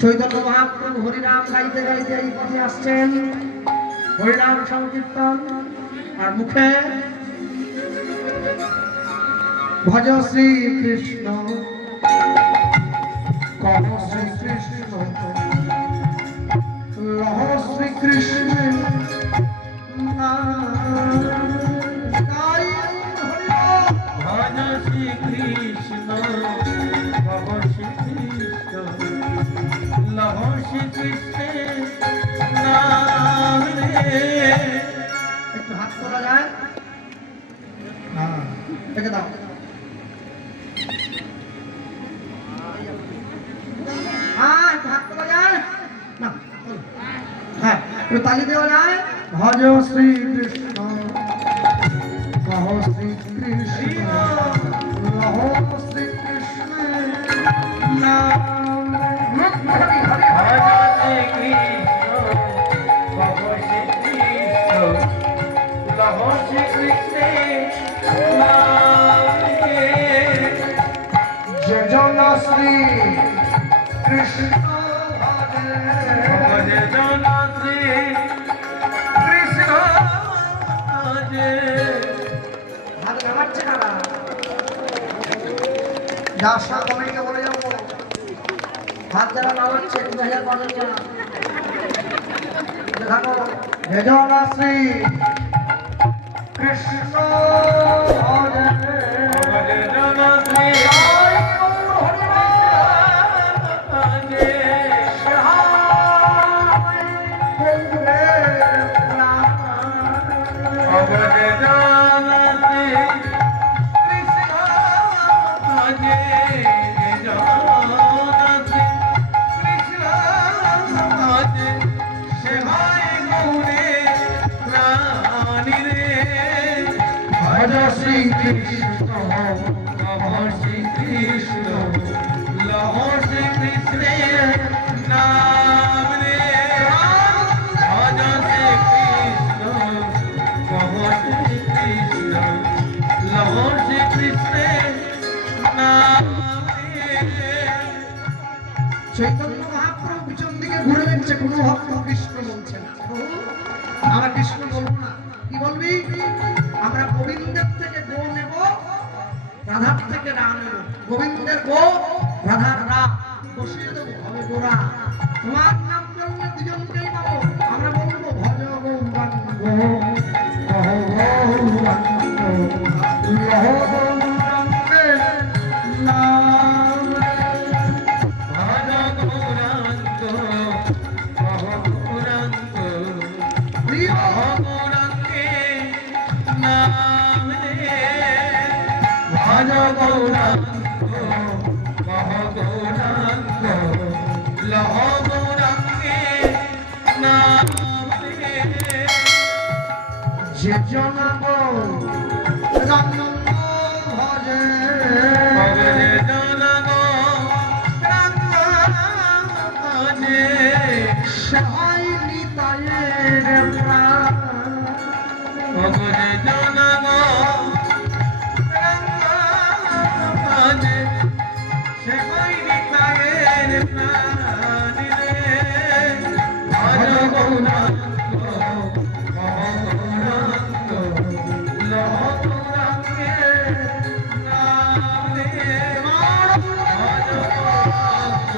চৈতন্য মহাপ্রভু হরিনাম গাইতে গাইতে এই পথে আসছেন। হরিনাম সংকীর্তন আর মুখে ভজ শ্রীকৃষ্ণ কহ শ্রীকৃষ্ণ লহ শ্রীকৃষ্ণ ভজ শ্রীকৃষ্ণ কহ শ্রীকৃষ্ণ লহ শ্রীকৃষ্ণ নাম রে। একটু হাত তোলা যায়? হ্যাঁ, দেখে দাও। হ্যাঁ, একটু হাত তোলা যায় না? হ্যাঁ, একটু তালি দেওয়া যায়? ভজ শ্রীকৃষ্ণ কহ শ্রীকৃষ্ণ লহ শ্রীকৃষ্ণ নাম রে। ভজ শ্রীকৃষ্ণ কহ শ্রীকৃষ্ণ লহ শ্রীকৃষ্ণ নাম রে। যে জন শ্রী কৃষ্ণ ভজ জন শ্রী কৃষ্ণ ভজে। হাত নামাচ্ছে না। যার সাথে কমেন্টে বলে যাবো, হাত যারা নামাচ্ছে একটু হাজার পাবেন না। দেখাবো যে জন শ্রী কৃষ্ণ ভজে। ভজ জন শ্রী ভজে। ভজ জন শ্রী কৃষ্ণ ভজে। জন শ্রী কৃষ্ণ ভজে। সেবায় গৌরে প্রাণী রে। ভজ শ্রীকৃষ্ণ কহ শ্রীকৃষ্ণ লহ শ্রীকৃষ্ণের নাম রে। ভজ শ্রীকৃষ্ণ কহ শ্রীকৃষ্ণ লহ শ্রীকৃষ্ণের নাম রে। চৈতন্য মহাপ্রভু পিছন দিকে ঘুরে দেখছে, কোনো ভক্ত কৃষ্ণ বলছে না। আমরা কৃষ্ণ বলবো না। কি বলবি? আমরা গোবিন্দের থেকে গো নেব, রাধার থেকে রা নেব। গোবিন্দের গো, রাধার রা বসিয়ে দেবো, হবে গোরা। তোমার নাম বললে দুজনকেই পাবো। আমরা বলবো ভজ গৌরাঙ্গ কহ গৌরাঙ্গ লহ গৌরাঙ্গের নাম রে। ভজ গৌরাঙ্গ কহ গৌরাঙ্গ প্রিয় কহ গৌরাঙ্গে নাম রে। ভজ গৌরাঙ্গ কহ গৌরাঙ্গ লহ গৌরাঙ্গে নাম রে। যে জন গৌরাঙ্গ ভজে ভজে জন গৌরাঙ্গ ভজে। সহায় নিতায়ের প্রাণ। ভজে জন গৌরাঙ্গ ভজে। সেবাই নিতায়ের প্রাণী রে। ভজ গৌরাঙ্গ কহ গৌরাঙ্গ লহ গৌরাঙ্গের নাম রে। ভজ গৌরাঙ্গ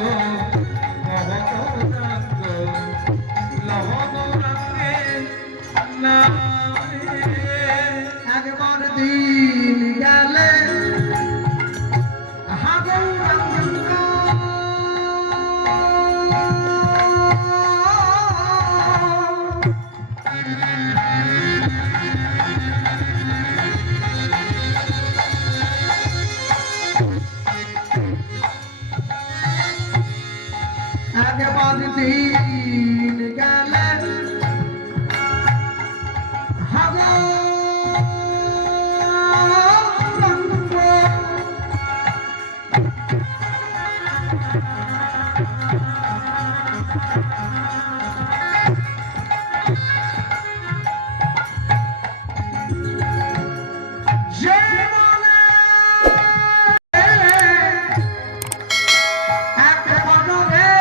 কহ গৌরাঙ্গ লহ গৌরাঙ্গের নাম রে। একবার দিন গেলে আহা গৌরাঙ্গ একবার দিন গেলে আহা গৌরাঙ্গ যে বলে এক বদলে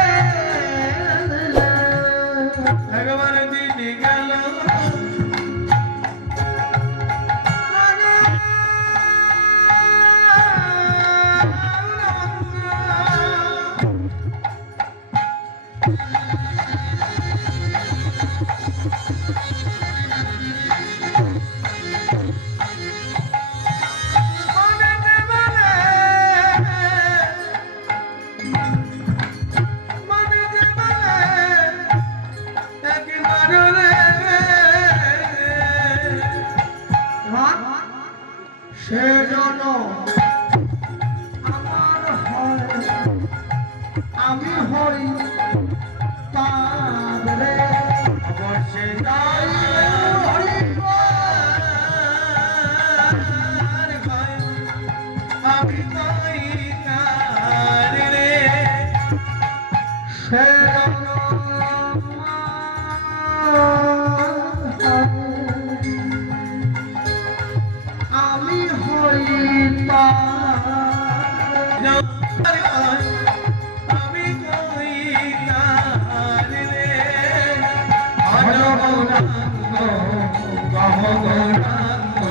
আমি হই তার আমি কই তার রে অনগনাঙ্গ গহগনাঙ্গ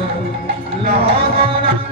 লহগনাঙ্গ